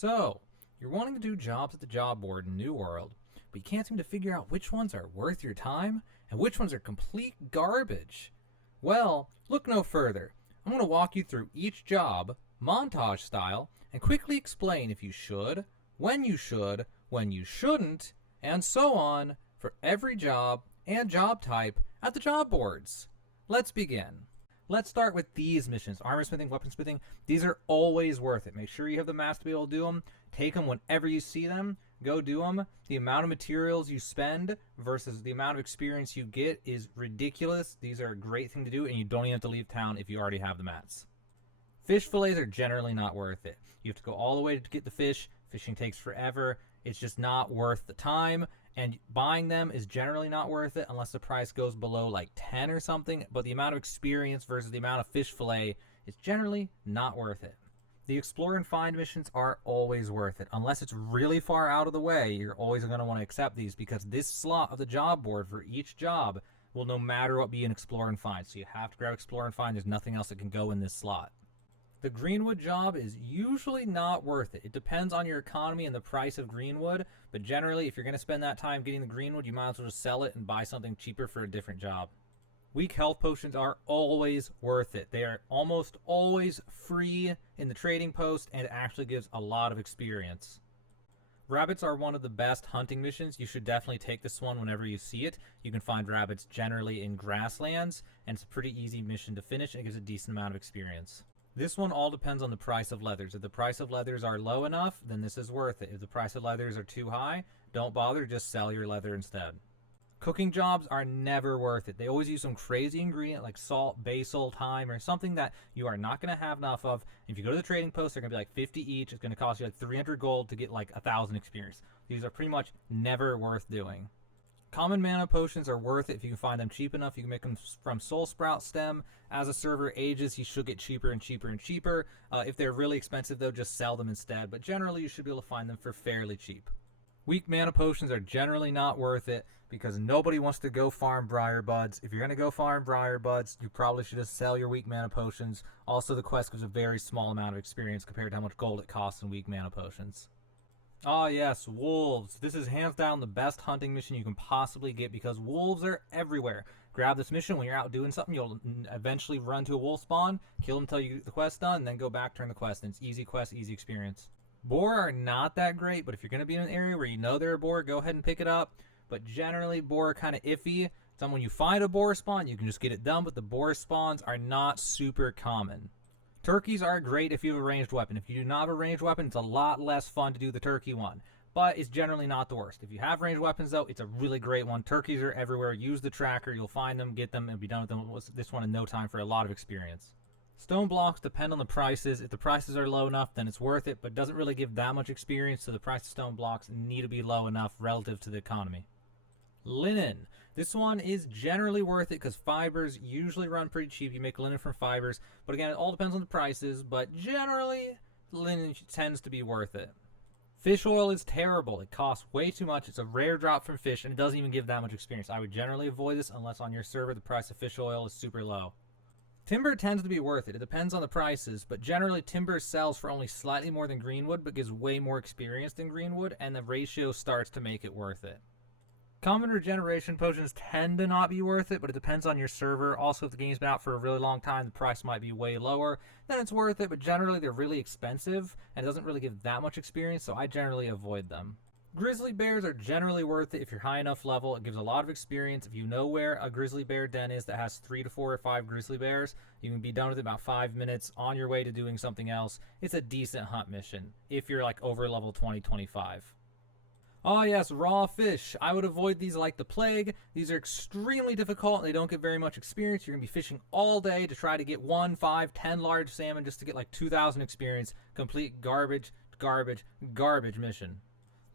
So, you're wanting to do jobs at the job board in New World, but you can't seem to figure out which ones are worth your time and which ones are complete garbage. Well, look no further. I'm going to walk you through each job, montage style, and quickly explain if you should, when you shouldn't, and so on for every job and job type at the job boards. Let's begin. Let's start with these missions. Armor smithing, weapon smithing. These are always worth it. Make sure you have the mass to be able to do them. Take them whenever you see them. Go do them. The amount of materials you spend versus the amount of experience you get is ridiculous. These are a great thing to do, and you don't even have to leave town if you already have the mats. Fish fillets are generally not worth it. You have to go all the way to get the fish. Fishing takes forever. It's just not worth the time. And buying them is generally not worth it unless the price goes below like 10 or something. But the amount of experience versus the amount of fish fillet is generally not worth it. The explore and find missions are always worth it. Unless it's really far out of the way, you're always going to want to accept these because this slot of the job board for each job will no matter what be an explore and find. So you have to grab explore and find. There's nothing else that can go in this slot. The Greenwood job is usually not worth it. It depends on your economy and the price of Greenwood, but generally if you're going to spend that time getting the Greenwood, you might as well just sell it and buy something cheaper for a different job. Weak health potions are always worth it. They are almost always free in the trading post, and it actually gives a lot of experience. Rabbits are one of the best hunting missions. You should definitely take this one whenever you see it. You can find rabbits generally in grasslands, and it's a pretty easy mission to finish, and it gives a decent amount of experience. This one all depends on the price of leathers. If the price of leathers are low enough, then this is worth it. If the price of leathers are too high, don't bother, just sell your leather instead. Cooking jobs are never worth it. They always use some crazy ingredient like salt, basil, thyme, or something that you are not going to have enough of. If you go to the trading post, they're going to be like 50 each. It's going to cost you like 300 gold to get like 1,000 experience. These are pretty much never worth doing. Common mana potions are worth it if you can find them cheap enough. You can make them from Soul Sprout Stem. As a server ages, you should get cheaper and cheaper and cheaper. If they're really expensive, though, just sell them instead. But generally, you should be able to find them for fairly cheap. Weak mana potions are generally not worth it because nobody wants to go farm Briar Buds. If you're going to go farm Briar Buds, you probably should just sell your weak mana potions. Also, the quest gives a very small amount of experience compared to how much gold it costs in weak mana potions. Ah yes, wolves. This is hands down the best hunting mission you can possibly get because wolves are everywhere. Grab this mission when you're out doing something. You'll eventually run to a wolf spawn, kill them until you get the quest done, and then go back, turn the quest. And it's easy quest, easy experience. Boar are not that great, but if you're going to be in an area where you know they're a boar, go ahead and pick it up. But generally, boar are kind of iffy. So when you find a boar spawn, you can just get it done, but the boar spawns are not super common. Turkeys are great if you have a ranged weapon. If you do not have a ranged weapon, it's a lot less fun to do the turkey one. But it's generally not the worst. If you have ranged weapons, though, it's a really great one. Turkeys are everywhere. Use the tracker. You'll find them, get them, and be done with them. This one in no time for a lot of experience. Stone blocks depend on the prices. If the prices are low enough, then it's worth it, but doesn't really give that much experience, so the price of stone blocks need to be low enough relative to the economy. Linen. This one is generally worth it because fibers usually run pretty cheap. You make linen from fibers, but again, it all depends on the prices, but generally, linen tends to be worth it. Fish oil is terrible. It costs way too much. It's a rare drop from fish, and it doesn't even give that much experience. I would generally avoid this unless on your server the price of fish oil is super low. Timber tends to be worth it. It depends on the prices, but generally timber sells for only slightly more than greenwood, but gives way more experience than greenwood, and the ratio starts to make it worth it. Common regeneration potions tend to not be worth it, but it depends on your server. Also, if the game's been out for a really long time, the price might be way lower. Then it's worth it, but generally they're really expensive, and it doesn't really give that much experience, so I generally avoid them. Grizzly bears are generally worth it if you're high enough level. It gives a lot of experience. If you know where a grizzly bear den is that has 3 to 4 or 5 grizzly bears, you can be done with it in about 5 minutes on your way to doing something else. It's a decent hunt mission if you're like over level 20, 25. Oh yes, raw fish. I would avoid these like the plague. These are extremely difficult and they don't get very much experience. You're going to be fishing all day to try to get 1, 5, 10 large salmon just to get like 2,000 experience. Complete garbage, garbage, garbage mission.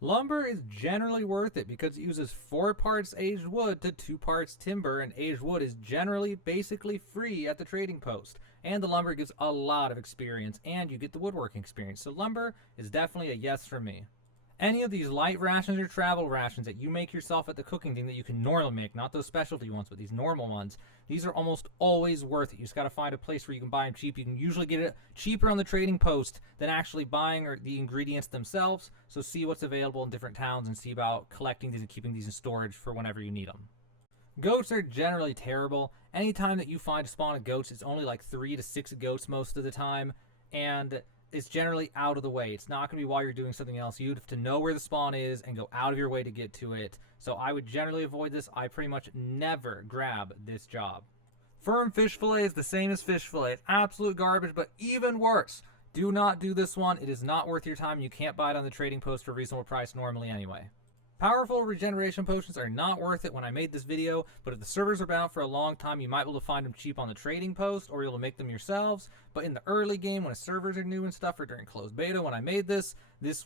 Lumber is generally worth it because it uses 4 parts aged wood to 2 parts timber, and aged wood is generally basically free at the trading post. And the lumber gives a lot of experience, and you get the woodworking experience. So lumber is definitely a yes from me. Any of these light rations or travel rations that you make yourself at the cooking thing that you can normally make, not those specialty ones, but these normal ones, these are almost always worth it. You just got to find a place where you can buy them cheap. You can usually get it cheaper on the trading post than actually buying the ingredients themselves. So see what's available in different towns and see about collecting these and keeping these in storage for whenever you need them. Goats are generally terrible. Anytime that you find a spawn of goats, it's only like 3 to 6 goats most of the time, and it's generally out of the way. It's not going to be while you're doing something else. You have to know where the spawn is and go out of your way to get to it. So I would generally avoid this. I pretty much never grab this job. Firm fish fillet is the same as fish fillet. It's absolute garbage, but even worse. Do not do this one. It is not worth your time. You can't buy it on the trading post for a reasonable price normally anyway. Powerful regeneration potions are not worth it when I made this video, but if the servers are bound for a long time, you might be able to find them cheap on the trading post, or you'll be able to make them yourselves. But in the early game, when the servers are new and stuff, or during closed beta, when I made this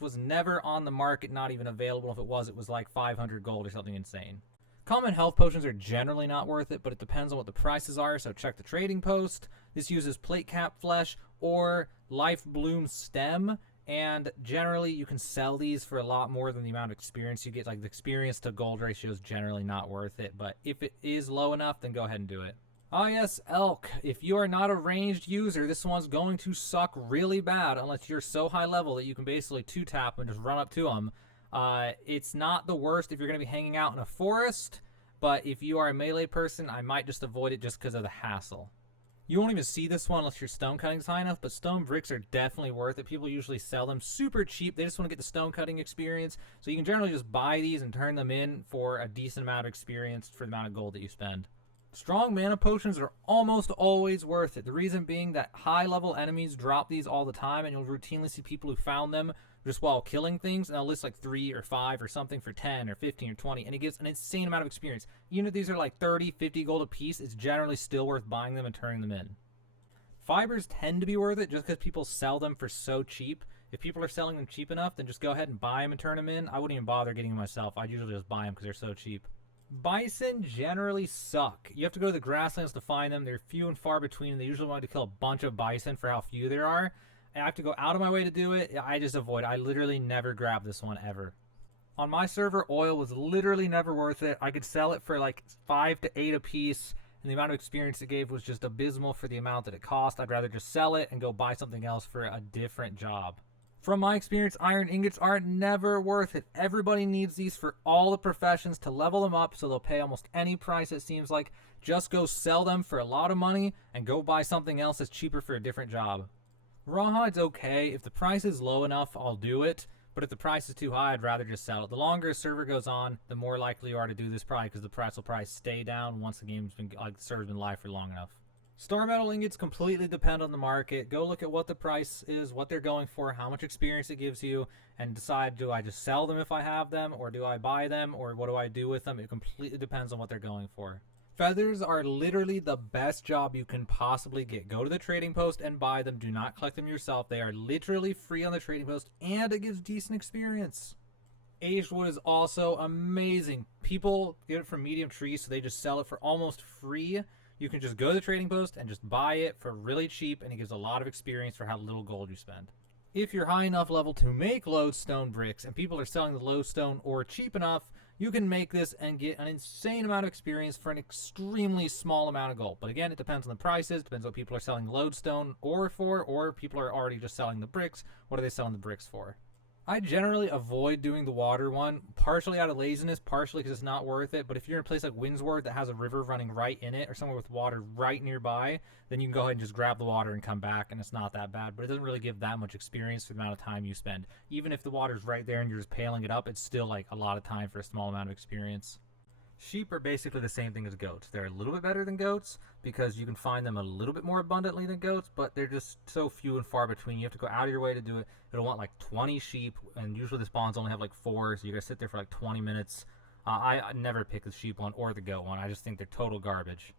was never on the market, not even available. If it was like 500 gold or something insane. Common health potions are generally not worth it, but it depends on what the prices are, so check the trading post. This uses plate cap flesh or life bloom stem. And generally, you can sell these for a lot more than the amount of experience you get. Like, the experience to gold ratio is generally not worth it. But if it is low enough, then go ahead and do it. Ah, yes, elk. If you are not a ranged user, this one's going to suck really bad unless you're so high level that you can basically 2-tap and just run up to them. It's not the worst if you're going to be hanging out in a forest. But if you are a melee person, I might just avoid it just because of the hassle. You won't even see this one unless your stone cutting's high enough, but stone bricks are definitely worth it. People usually sell them super cheap. They just want to get the stone cutting experience. So you can generally just buy these and turn them in for a decent amount of experience for the amount of gold that you spend. Strong mana potions are almost always worth it. The reason being that high level enemies drop these all the time, and you'll routinely see people who found them just while killing things, and they'll list like 3 or 5 or something for 10 or 15 or 20, and it gives an insane amount of experience. Even if these are like 30, 50 gold a piece, it's generally still worth buying them and turning them in. Fibers tend to be worth it just because people sell them for so cheap. If people are selling them cheap enough, then just go ahead and buy them and turn them in. I wouldn't even bother getting them myself. I'd usually just buy them because they're so cheap. Bison generally suck. You have to go to the grasslands to find them. They're few and far between, and they usually want to kill a bunch of bison for how few there are. I have to go out of my way to do it. I just avoid it. I literally never grab this one ever. On my server, oil was literally never worth it. I could sell it for like 5 to 8 a piece, and the amount of experience it gave was just abysmal for the amount that it cost. I'd rather just sell it and go buy something else for a different job. From my experience, iron ingots are never worth it. Everybody needs these for all the professions to level them up, so they'll pay almost any price, it seems like. Just go sell them for a lot of money and go buy something else that's cheaper for a different job. Rawhide's okay. If the price is low enough, I'll do it. But if the price is too high, I'd rather just sell it. The longer a server goes on, the more likely you are to do this, probably because the price will probably stay down once the game's been, like, the server's been live for long enough. Star metal ingots completely depend on the market. Go look at what the price is, what they're going for, how much experience it gives you, and decide, do I just sell them if I have them, or do I buy them, or what do I do with them? It completely depends on what they're going for. Feathers are literally the best job you can possibly get. Go to the trading post and buy them. Do not collect them yourself. They are literally free on the trading post, and it gives decent experience. Aged wood is also amazing. People get it from medium trees, so they just sell it for almost free. You can just go to the trading post and just buy it for really cheap, and it gives a lot of experience for how little gold you spend. If you're high enough level to make lodestone bricks, and people are selling the lodestone or cheap enough, you can make this and get an insane amount of experience for an extremely small amount of gold. But again, it depends on the prices, depends what people are selling the lodestone ore for, or people are already just selling the bricks. What are they selling the bricks for? I generally avoid doing the water one, partially out of laziness, partially because it's not worth it. But if you're in a place like Windsward that has a river running right in it, or somewhere with water right nearby, then you can go ahead and just grab the water and come back, and it's not that bad. But it doesn't really give that much experience for the amount of time you spend. Even if the water's right there and you're just paling it up, it's still like a lot of time for a small amount of experience. Sheep are basically the same thing as goats. They're a little bit better than goats because you can find them a little bit more abundantly than goats, but they're just so few and far between. You have to go out of your way to do it. It'll want like 20 sheep, and usually the spawns only have like 4, so you gotta sit there for like 20 minutes. I never pick the sheep one or the goat one. I just think they're total garbage.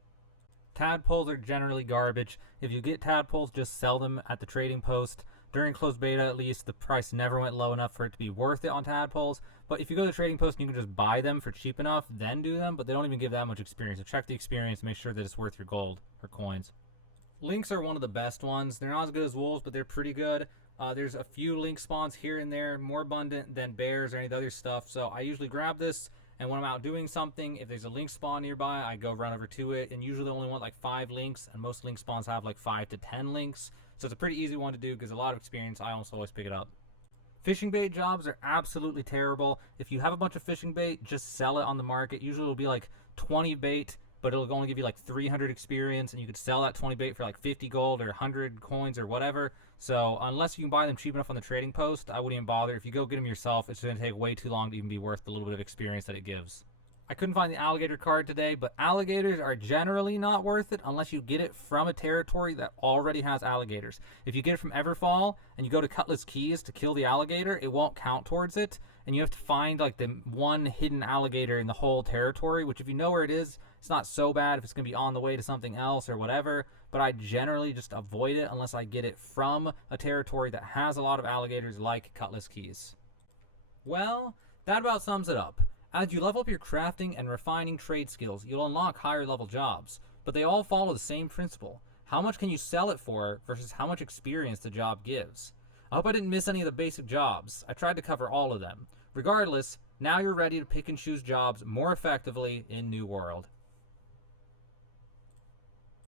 Tadpoles are generally garbage. If you get tadpoles, just sell them at the trading post. During closed beta, at least, the price never went low enough for it to be worth it on tadpoles. But if you go to the trading post and you can just buy them for cheap enough, then do them. But they don't even give that much experience. So check the experience, make sure that it's worth your gold or coins. Lynx are one of the best ones. They're not as good as wolves, but they're pretty good. There's a few lynx spawns here and there, more abundant than bears or any of the other stuff. So I usually grab this, and when I'm out doing something, if there's a lynx spawn nearby, I go run over to it. And usually they only want like 5 lynx, and most lynx spawns have like 5 to 10 lynx. So it's a pretty easy one to do because a lot of experience. I almost always pick it up. Fishing bait jobs are absolutely terrible. If you have a bunch of fishing bait, just sell it on the market. Usually it'll be like 20 bait, but it'll only give you like 300 experience, and you could sell that 20 bait for like 50 gold or 100 coins or whatever. So unless you can buy them cheap enough on the trading post, I wouldn't even bother. If you go get them yourself, it's going to take way too long to even be worth the little bit of experience that it gives. I couldn't find the alligator card today, but alligators are generally not worth it unless you get it from a territory that already has alligators. If you get it from Everfall and you go to Cutlass Keys to kill the alligator, it won't count towards it, and you have to find like the one hidden alligator in the whole territory, which if you know where it is, it's not so bad if it's going to be on the way to something else or whatever, but I generally just avoid it unless I get it from a territory that has a lot of alligators like Cutlass Keys. Well, that about sums it up. As you level up your crafting and refining trade skills, you'll unlock higher level jobs, but they all follow the same principle. How much can you sell it for versus how much experience the job gives? I hope I didn't miss any of the basic jobs. I tried to cover all of them. Regardless, now you're ready to pick and choose jobs more effectively in New World.